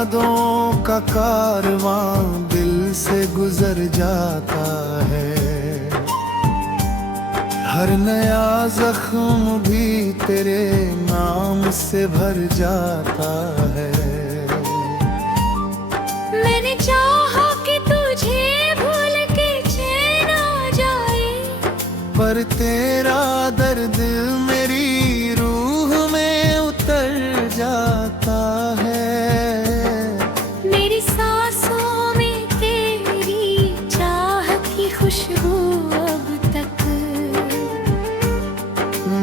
यादों का कारवां दिल से गुजर जाता है। हर नया जख्म भी तेरे नाम से भर जाता है। मैंने चाहा कि तुझे भूल के चैन आ जाए, पर तेरा दर्द मेरी रूह में उतर जाता है। मेरी सांसों में तेरी चाह की खुशबू अब तक,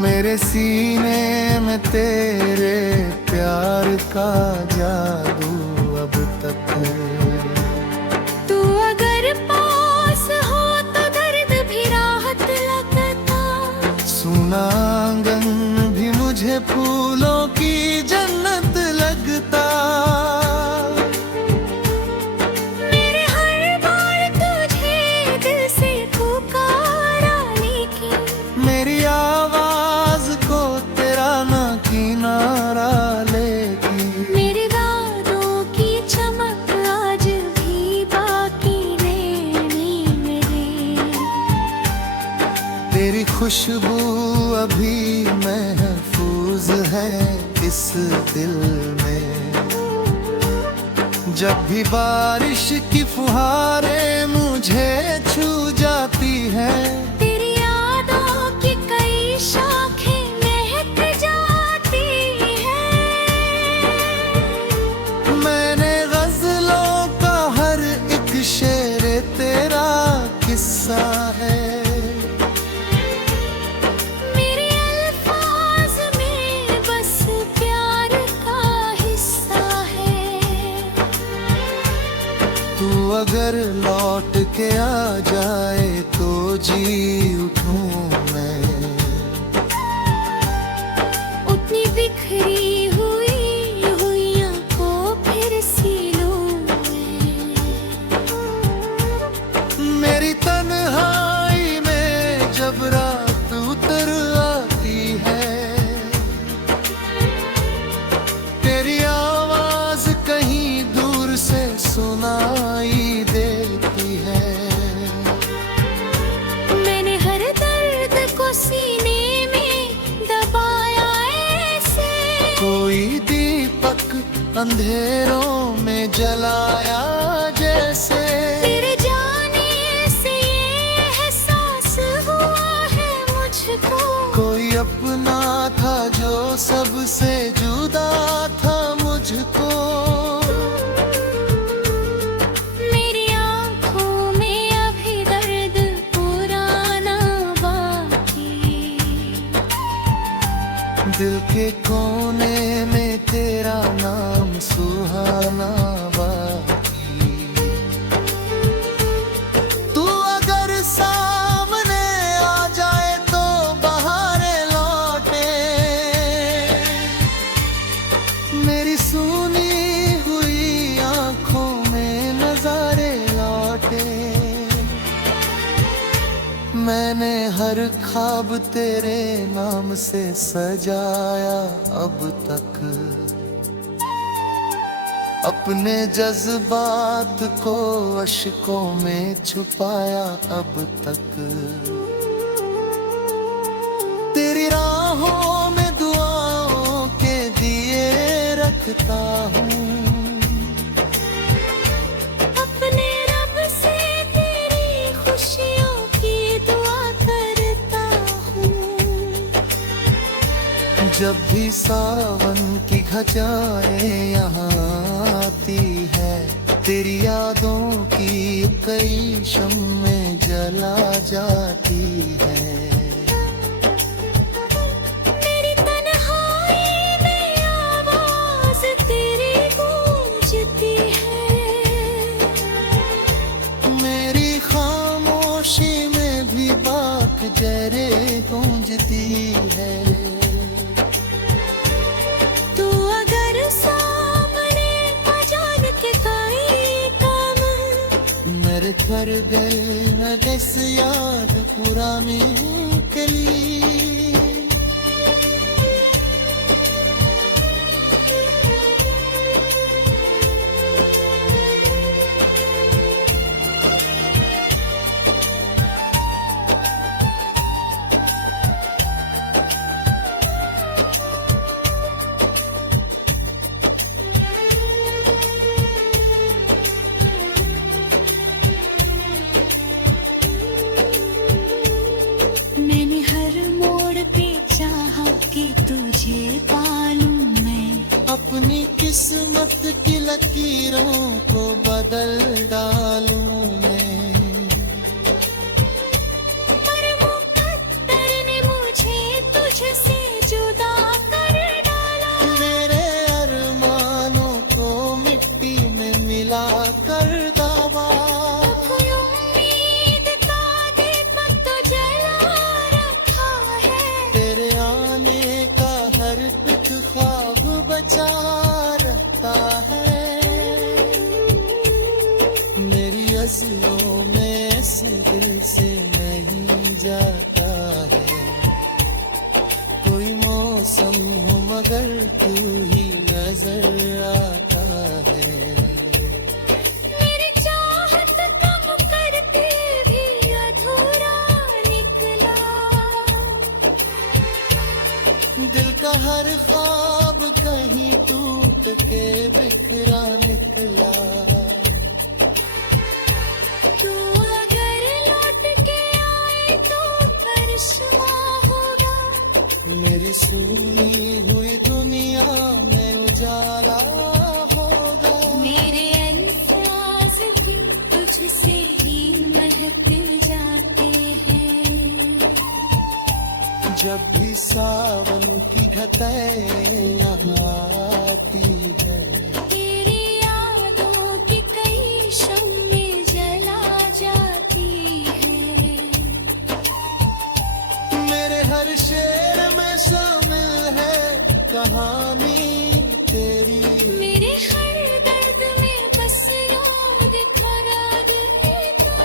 मेरे सीने में तेरे प्यार का जादू अब तक। तू अगर पास हो तो दर्द भी राहत लगता, सुना आंगन भी मुझे फूलों की जन्नत लगता। मेरे हर बार तुझे दिल से पुकारा, लेकिन मेरी आवाज को तेरा ना किनारा लेगी। मेरे वादों की चमक आज भी बाकी रहने मेरे। तेरी खुशबू अभी महफूज है इस दिल में। जब भी बारिश की फुहारें मुझे छू जाती है, तेरी यादों की कई शाखें महक जाती हैं। मैंने गजलों का हर एक शेर तेरा किस्सा है। मेरे अल्फाज में बस प्यार का हिस्सा है। तू अगर लौट के आ जाए तो जी उठूं मैं। उतनी बिखरी हुई को फिर सी लूं मैं। मेरी तन्हाई में जब रात उतर आती है, तेरी आवाज कहीं दूर से सुनाई देती है। मैंने हर दर्द को सीने में दबाया ऐसे, कोई दीपक अंधेरों में जलाया जैसे। तेरे जाने से ये एहसास हुआ है मुझको, कोई अपना था जो सबसे जुदा था मुझको। मेरी आंखों में अभी दर्द पुराना बाकी, दिल के कोने में तेरा नाम सुहाना बाकी। तू अगर सामने आ जाए तो बहारें लौटे, मेरी सुनी हुई आंखों में नजारे लौटे। मैंने हर ख्वाब तेरे नाम से सजाया अब तक, अपने जज्बात को अश्कों में छुपाया अब तक। तेरी राहों में दुआओं के दिए रखता हूँ। अपने रब से तेरी खुशियों की दुआ करता हूँ। जब भी सावन की घटाएं यहाँ आती है, तेरी यादों की कई शम्में जला जाती है। मेरी तन्हाई में आवाज तेरी गूंजती है, मेरी खामोशी में भी बाक जरे गूंजती है। तू अगर सामने आ जान के कई काम, मेरे घर गए न दिस याद पुरानी कली। हर मोड़ पे चाहा कि तुझे पालूं मैं, अपनी किस्मत की लकीरों को बदल डालूं मैं। पर मुकद्दर ने मुझे तुझसे जुदा कर डाला। मेरे अरमानों को मिट्टी में मिला कर दावा। कोई उम्मीद का दीपक तो जला रखा है, तेरे आने का हर एक ख्वाब बचा रहता है। मेरी अज़्लों में ऐसे दिल से नहीं जाता है। कोई मौसम हो मगर तू ही नजर आता है। मेरी चाहत कम करते भी अधूरा निकला। दिल का हर ख्वाब कहीं टूट के बिखरा निकला। तू अगर लौट के आए तो करिश्मा होगा। मेरी सुनी हुई दुनिया में उजाला होगा। मेरे अल्फाज भी तुझसे ही महक जाते हैं। जब भी सावन की घटाएं आती है, तेरी यादों की कई शम्में जला जाती है। मेरे हर शेर में शामिल है कहानी तेरी। मेरे हर दर्द में बस याद खरा देता।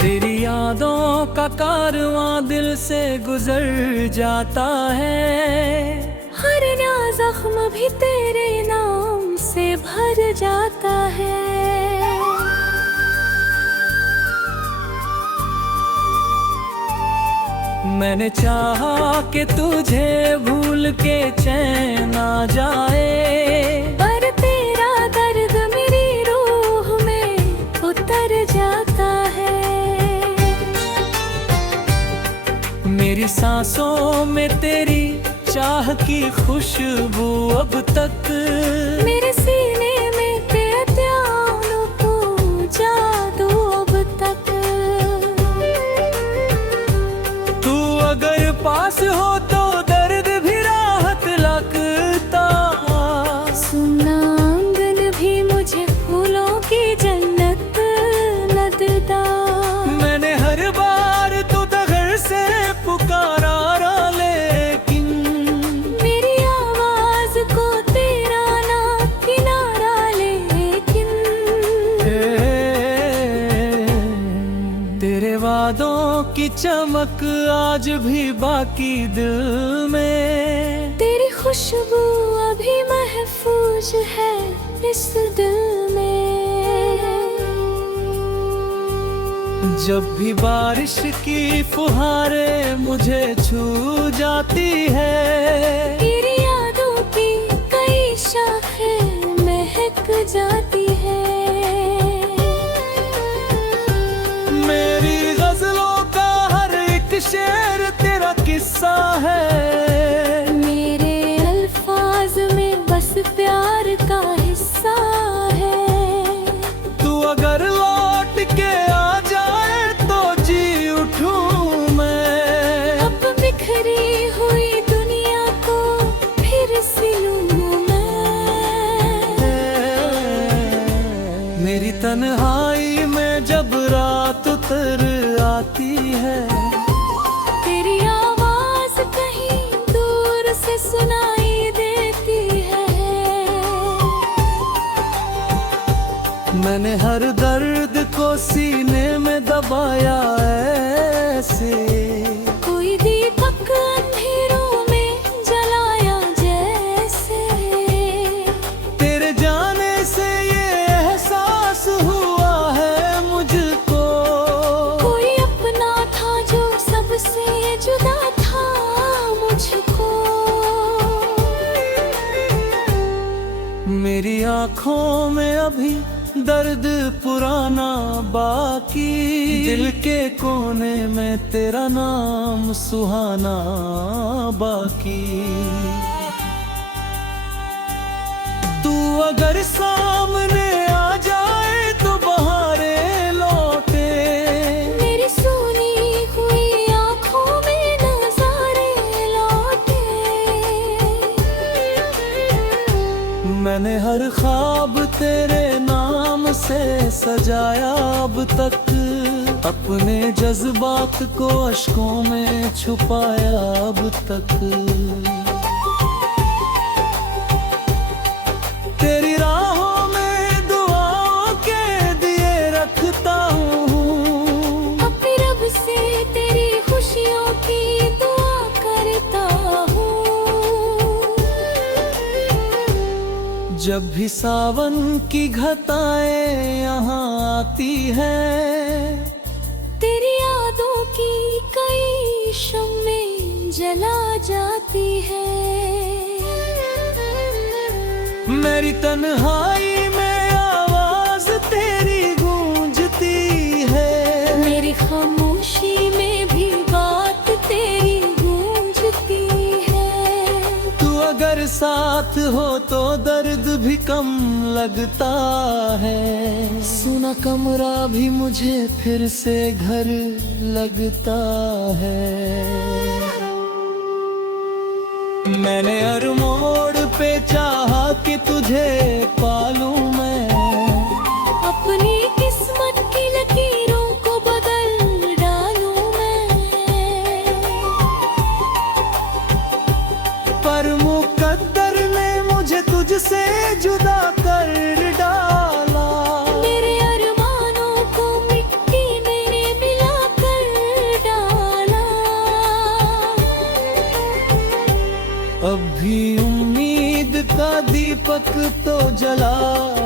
तेरी यादों का कारवां दिल से गुजर जाता है। हर नया जख्म भी तेरे नाम से भर जाता है। मैंने चाहा कि तुझे भूल के चैन आ जाए, पर तेरा दर्द मेरी रूह में उतर जाता है। मेरी सांसों में तेरी चाह की खुशबू अब तक, मेरे सीने में तेरे प्यालों को जादू अब तक। तू अगर पास हो तो दर्द भी राहत लगता। सुना आंगन भी मुझे फूलों की जन्नत लगता। मैंने हर बार तू घर से पुकारा, लेकिन मेरी आवाज को तेरा ना किनारा, लेकिन तेरे वादों की चमक आज भी बाकी दिल में। तेरी खुशबू अभी महफूज है इस दिल में। जब भी बारिश की फुहारें मुझे छू जाती है, तेरी यादों की कई शाखें महक जाती है। मेरी गजलों का हर एक शेर तेरा किस्सा है। मेरे अल्फाज में बस प्यार का हिस्सा है। तू अगर लौट के आ जाए तो जी उठूं मैं। अब बिखरी हुई दुनिया को फिर सिलूं मैं। मेरी तन्हाई में जब रात उतर आती है, तेरी आवाज कहीं दूर से सुनाई देती है। मैंने हर दर्द को सीने में दबाया ऐसे जैसे, कोई दीपक अंधेरों में जलाया जैसे। तेरे जाने से ये एहसास हुआ है मुझको, कोई अपना था जो सबसे जुदा था मुझको। मेरी आँखों में अभी दर्द पुराना बाकी, दिल के कोने में तेरा नाम सुहाना बाकी। तू अगर सामने आ जाए तो बहारें लौटे, मेरी सुनी हुई आँखों में नज़ारे लौटे। मैंने हर ख्वाब तेरे नाम से सजाया अब तक, अपने जज्बात को अश्कों में छुपाया अब तक। तेरी राहों में दुआओं के दिए रखता हूँ, अपने रब से तेरी खुशियों की दुआ करता हूँ। जब भी सावन की घटाएं यहाँ आती है, तेरी यादों की कई शम्में जला जाती है। मेरी तन्हाई में आवाज तेरी गूंजती है, मेरी खामोशी में भी बात तेरी गूंजती है। तू अगर साथ हो तो दर्द भी कम लगता है, सुना कमरा भी मुझे फिर से घर लगता है। मैंने हर मोड़ पे चाहा कि तुझे पालूं मैं, अपनी किस्मत की लकीरों को बदल डालूं मैं। पर मुकद्दर ने मुझे तुझसे जुदा कर डाला। मेरे अरमानों को मिट्टी में मिला कर डाला। अब भी उम्मीद का दीपक तो जला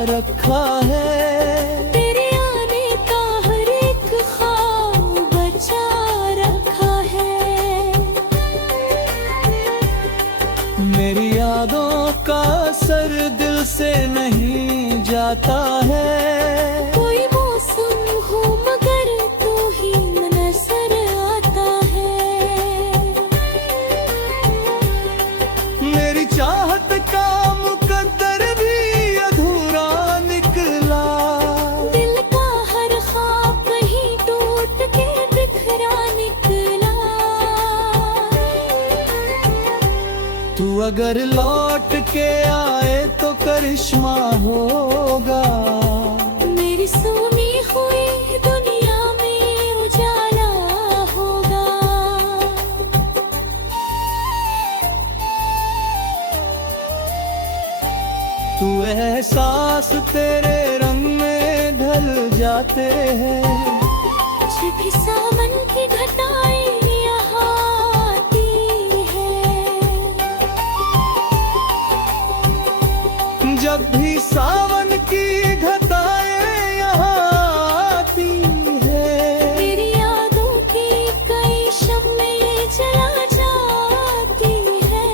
रखा है, तेरे आने का हर एक ख्वाब बचा रखा है। मेरी यादों का असर दिल से नहीं जाता है, कोई मौसम हो मगर तू ही नजर आता है। मेरी चाहत का मुकद्दर भी अधूरा निकला, दिल का हर ख्वाब कहीं टूट के बिखरा निकला। तू अगर लौट के आए तो करिश्मा होगा, मेरी सुनी हुई दुनिया में उजाला होगा। तू एहसास तेरे रंग में ढल जाते हैं, जब भी सावन की घटाएं यहाँ आती है। जब भी सावन की घटाएं यहाँ आती है, मेरी यादों की कई शम्में जला जाती है।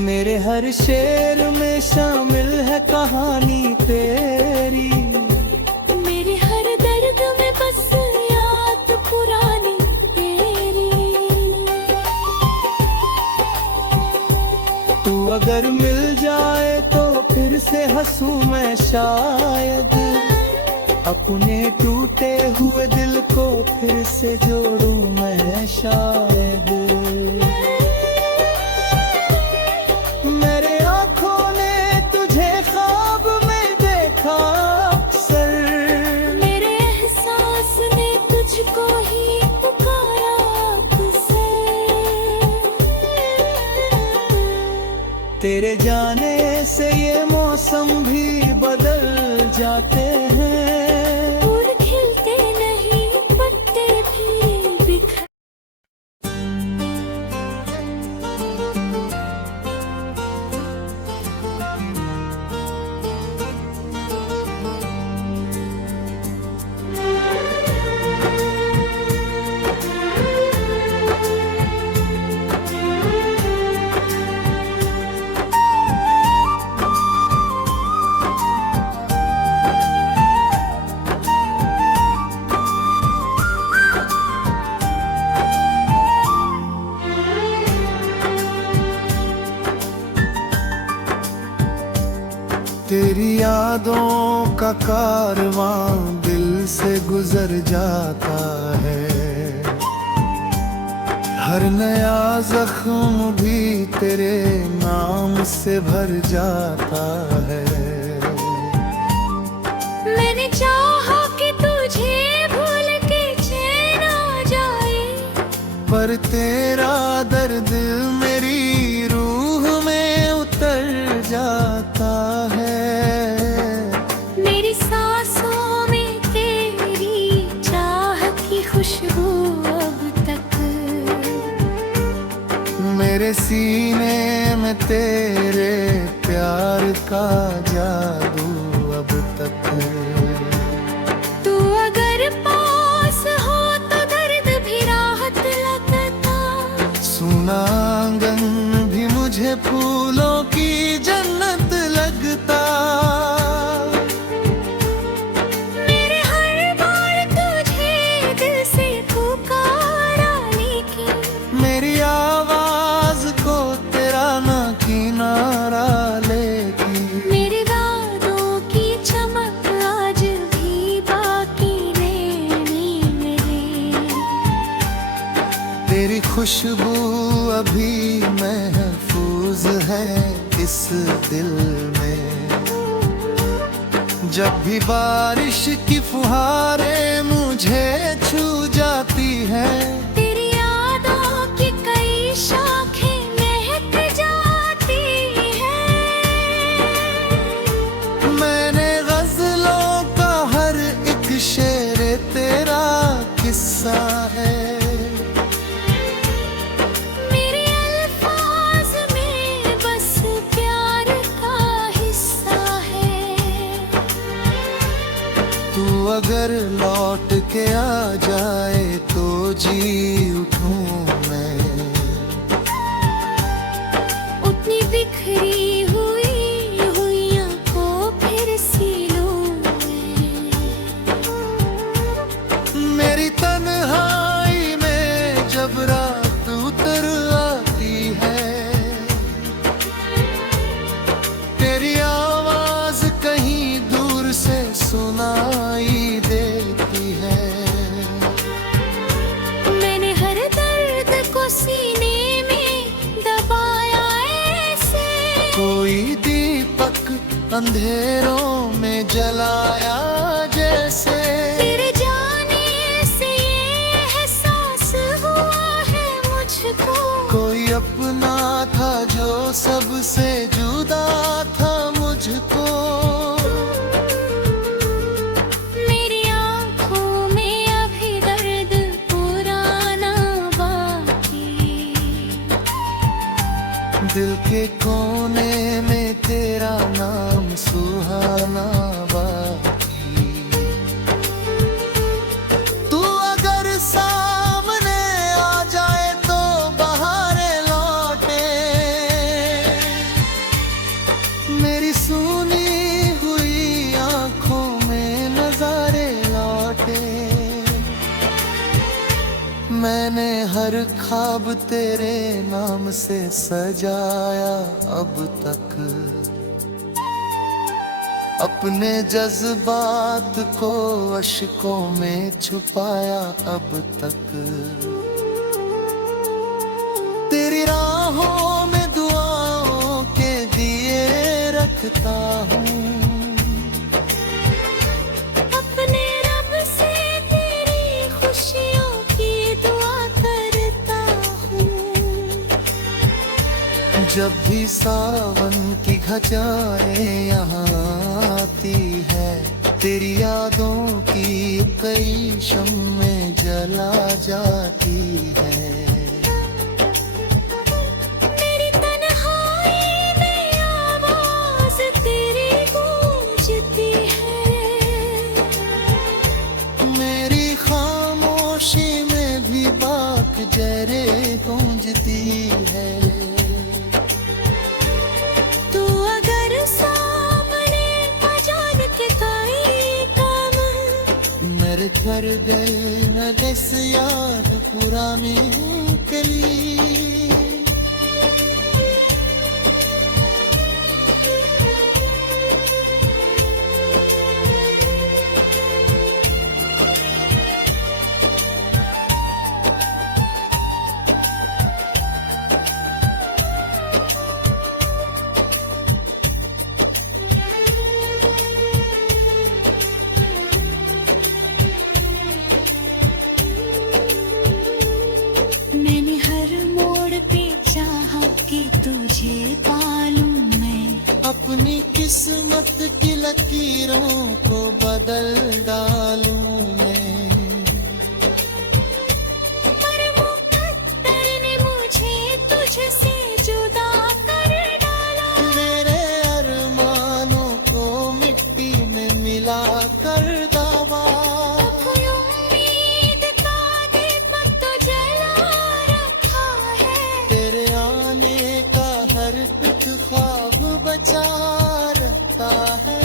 मेरे हर शेर में शामिल है कहानी तेरी, मेरे हर दर्द में बस याद पुरानी तेरी। तू अगर मिल जाए तो फिर से हंसूं मैं शायद, अपने टूटे हुए दिल को फिर से जोड़ूं मैं शायद। मेरे आँखों ने तुझे ख्वाब में देखा अक्सर, मेरे एहसास ने तुझको ही पुकारा अक्सर। तेरे जाने से ये मौसम भी बदल जाते हैं, फूल खिलते नहीं तेरी यादों का कारवां दिल से गुजर जाता है, हर नया जख्म भी तेरे नाम से भर जाता है। मैंने चाहा कि तुझे भूल के चैन आ जाए, पर तेरा दर्द मेरी रूह में उतर जाता है। मेरी सांसों में तेरी चाह की खुशबू अब तक, मेरे सीने में तेरे प्यार का जादू अब तक। तू अगर पास हो तो दर्द भी राहत लगता, सुना आंगन भी मुझे फूलों की जन्नत लगता। मेरे हर बार तुझे दिल से पुकारा, लेकिन मेरी आवाज को तेरा ना किनारा लेकिन, मेरे वादों की चमक आज भी बाकी रहने मेरे। तेरी खुशबू अभी महफूज है इस दिल में। जब भी बारिश की फुहारें मुझे छू जाती है, तेरी यादों की कई शाखें महक जाती हैं। मैंने गजलों का हर एक शेर तेरा किस्सा है। मेरे अल्फाज में बस प्यार का हिस्सा है। तू अगर लौट के आ जाए तो जी उठूं मैं, उतनी बिखरी हुई आंखों फिर सी लूं मैं। मेरी तन्हाई में जब रात उतर आती है, तेरी आवाज कहीं दूर से सुनाई देती है। मैंने हर दर्द को सीने में दबाया ऐसे, कोई दीपक अंधेरों में जलाया जैसे। तेरे जाने से ये एहसास हुआ है मुझको, कोई अपना था जो सबसे जुदा था मुझको। मेरी आंखों में अभी दर्द पुराना बाकी, दिल के कोने में तेरा नाम सुहाना बाकी। तू अगर सामने आ जाए तो बहारें लौटे, मेरी सुनी हुई आंखों में नजारे लौटे। मैंने हर ख्वाब तेरे नाम से सजाया अब तक, अपने जज्बात को अश्कों में छुपाया अब तक। तेरी राहों में दुआओं के दिए रखता हूँ, अपने रब से तेरी खुशियों की दुआ करता हूँ। जब भी सावन की घटाएं यहाँ आती है, तेरी यादों की कई शम्में जला जाती है। मेरी तन्हाई में आवाज तेरी गूंजती है, मेरी खामोशी में भी पाक जरे गूंजती है। तू अगर सामने आ जान के कोई काम, मेरे घर गए न बस याद पुरानी कली। तकदीरों को बदल डालूं मैं। पर मुकद्दर ने मुझे तुझसे जुदा कर डाला। मेरे अरमानों को मिट्टी में मिला कर दावा। कोई उम्मीद का दीपक तो जला रखा है। तेरे आने का हर एक ख्वाब बचा रखता है।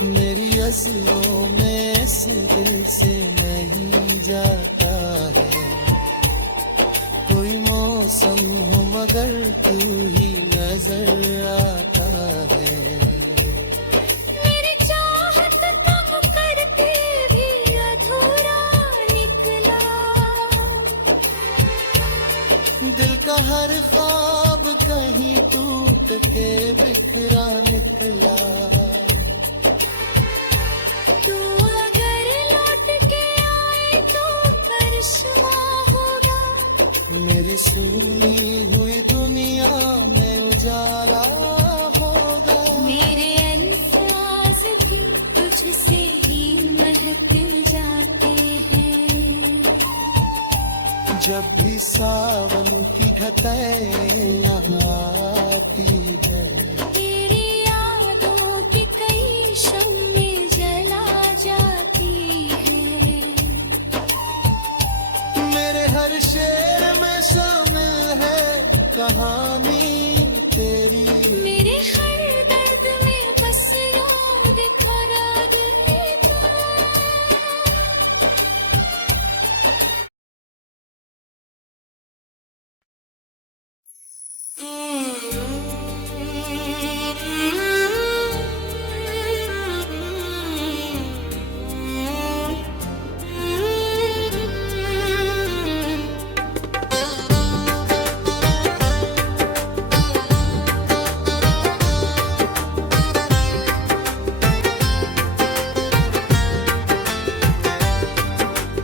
मेरी अज़्लों में से दिल से नहीं जाता है। कोई मौसम हो मगर तू ही नजर आता है। मेरी चाहत कम करके भी अधूरा निकला। दिल का हर ख्वाब कहीं टूट के बिखरा निकला। तू अगर लौट के आए तो करिश्मा होगा। मेरी सुनी हुई दुनिया में उजाला होगा। मेरे अल्फाज भी तुझसे ही महक जाते हैं। जब भी सावन की घटाएं यहाँ आती है। तेरी यादों की कई शम्में जला जाती है। मेरे हर शेर में शामिल है कहानी तेरी। मेरे हर दर्द में बस यूं दिखरा देता।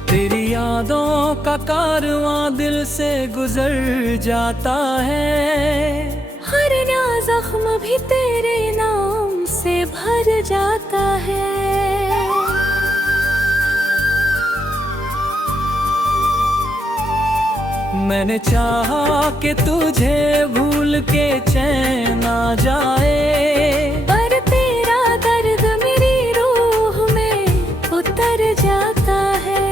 तेरी यादों का कारवां दिल से गुजर जाता है। हर नया जख्म भी तेरे नाम से भर जाता है। मैंने चाहा कि तुझे भूल के चैन आ जाए। पर तेरा दर्द मेरी रूह में उतर जाता है।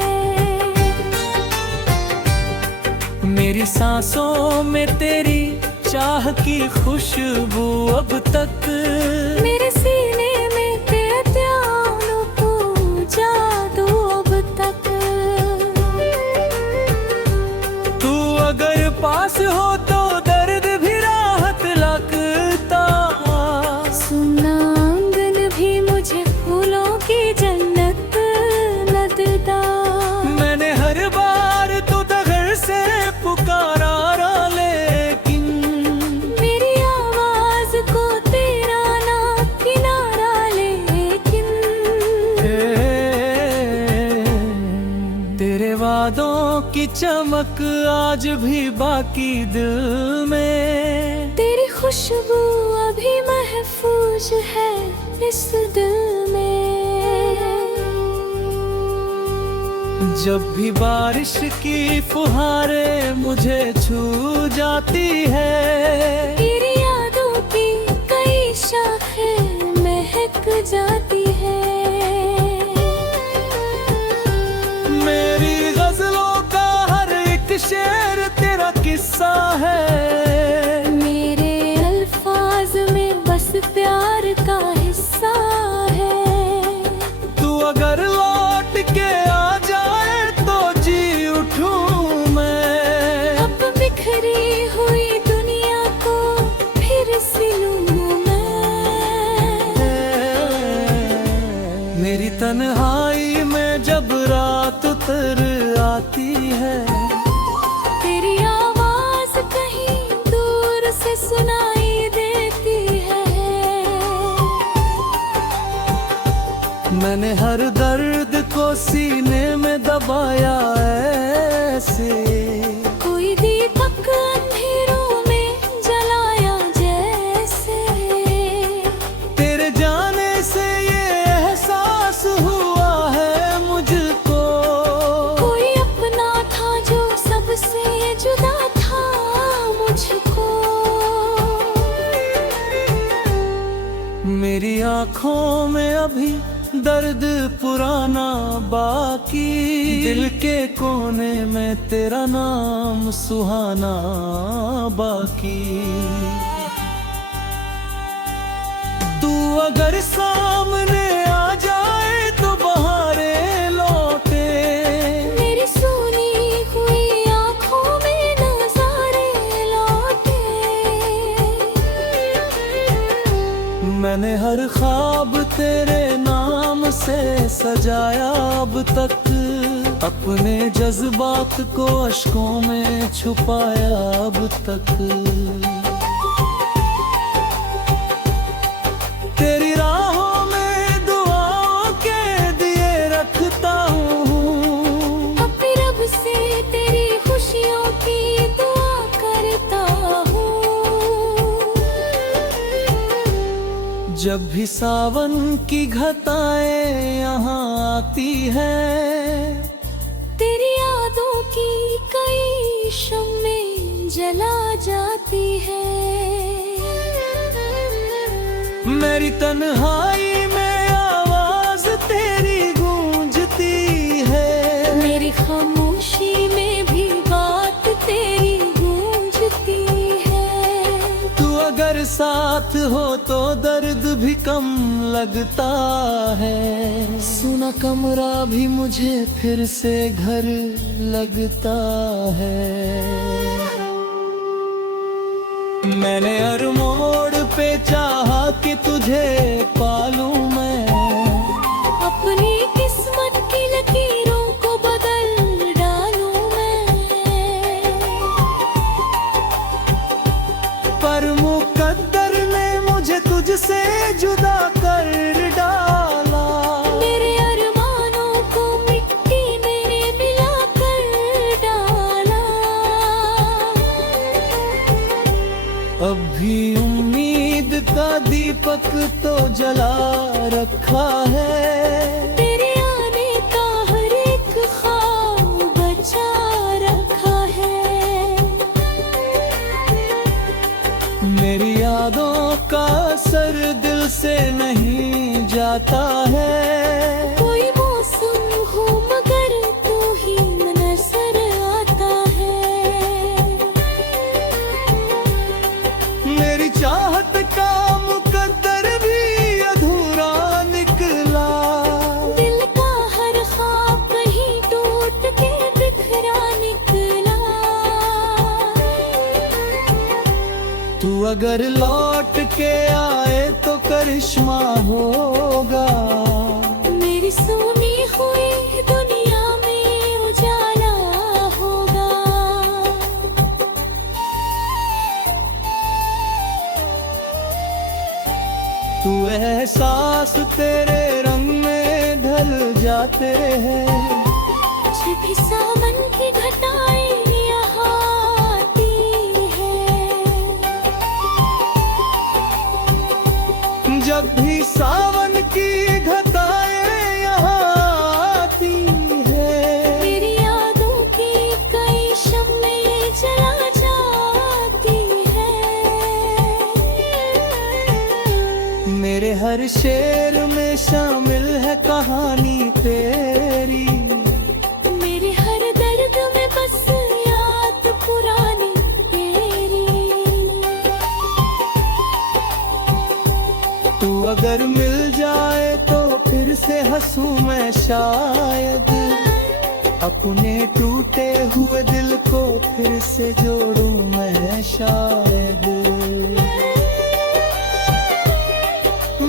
मेरी सांसों में तेरी चाह की खुशबू अब तक। मेरे सीने में तेरे प्यालों को जादू अब तक। तू अगर पास हो तो दर्द भी राहत लगता। सुना आंगन भी मुझे फूलों की जन्नत लगता। मैंने हर बार तो दगर से पुकारा लेकिन मेरी आवाज को तेरा ना किनारा लेकिन। तेरे वादों की चमक आज भी बाकी दिल में। तेरी खुशबू अभी महफूज है इस दिल में। जब भी बारिश की फुहारें मुझे छू जाती है। तेरी यादों की कई शाखें महक जाती है। मेरी गजलों का हर एक शेर तेरा किस्सा है। मेरे अल्फाज में बस प्यार का हिस्सा है। तू अगर लौट के आ जाए तो जी उठूं मैं। अब बिखरी हुई दुनिया को फिर सिलूं मैं। मेरी तन्हाई में जब रात उतर आती है। तेरी आवाज कहीं दूर से सुनाई देती है। मैंने हर दर्द को सीने में दबाया ऐसे। कोई दीपक अंधेरों में जलाया जैसे। तेरे आँखों में अभी दर्द पुराना बाकी, दिल के कोने में तेरा नाम सुहाना बाकी। तू अगर सामने आ जाए तो बहारें लौटे, मेरी सुनी हुई आँखों में नज़ारे लौटे। मैंने हर ख्वाब तेरे नाम से सजाया अब तक, अपने जज्बात को अश्कों में छुपाया अब तक। तेरी राहों में दुआओं के दिए रखता हूँ, अपने रब से तेरी खुशियों की दुआ करता हूँ। जब भी सावन की घटाएं यहाँ आती है, तेरी यादों की कई शम्में जला जाती है। मेरी तन्हाई में आवाज तेरी गूंजती है, मेरी खामोशी में भी बात तेरी गूंजती है। तू अगर साथ हो तो दर्द भी कम लगता है, सुना कमरा भी मुझे फिर से घर लगता है। मैंने हर मोड़ पे चाहा कि तुझे पालूं मैं, अपनी किस्मत की लकीरों को बदल डालूं मैं। पर मुकद्दर ने मुझे तुझसे जुदा कर डाला। मेरे अरमानों को मिट्टी में मिला कर डाला। अब भी उम्मीद का दीपक तो जला रखा है, तेरे आने का हर एक ख्वाब बचा रखा है। मेरी यादों का असर दिल से नहीं जाता है, कोई मौसम हो मगर तू ही नजर आता है। मेरी चाहत का मुकद्दर भी अधूरा निकला, दिल का हर ख्वाब कहीं टूट के बिखरा निकला। तू अगर लौट के आए तो करिश्मा होगा, मेरी सुनी हुई दुनिया में उजाला होगा। तू एहसास तेरे रंग में ढल जाते हैं, जब भी सावन की घटाएं यहाँ आती है। जब भी सावन की घटाएं यहाँ आती है, मेरी यादों की कई शम्में जला जाती है। मेरे हर शेर में शामिल है कहानी तेरी, मेरे हर दर्द में बस याद पुरानी तेरी। तू अगर मिल जाए तो फिर से हंसूं मैं शायद, अपने टूटे हुए दिल को फिर से जोड़ूं मैं शायद।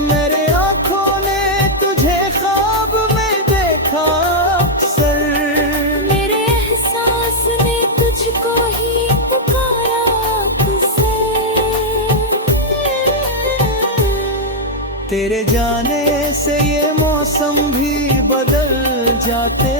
मेरे आँखों ने तुझे ख्वाब में देखा अक्सर, मेरे एहसास ने तुझको ही पुकारा अक्सर। तेरे जाने से ये मौसम भी बदल जाते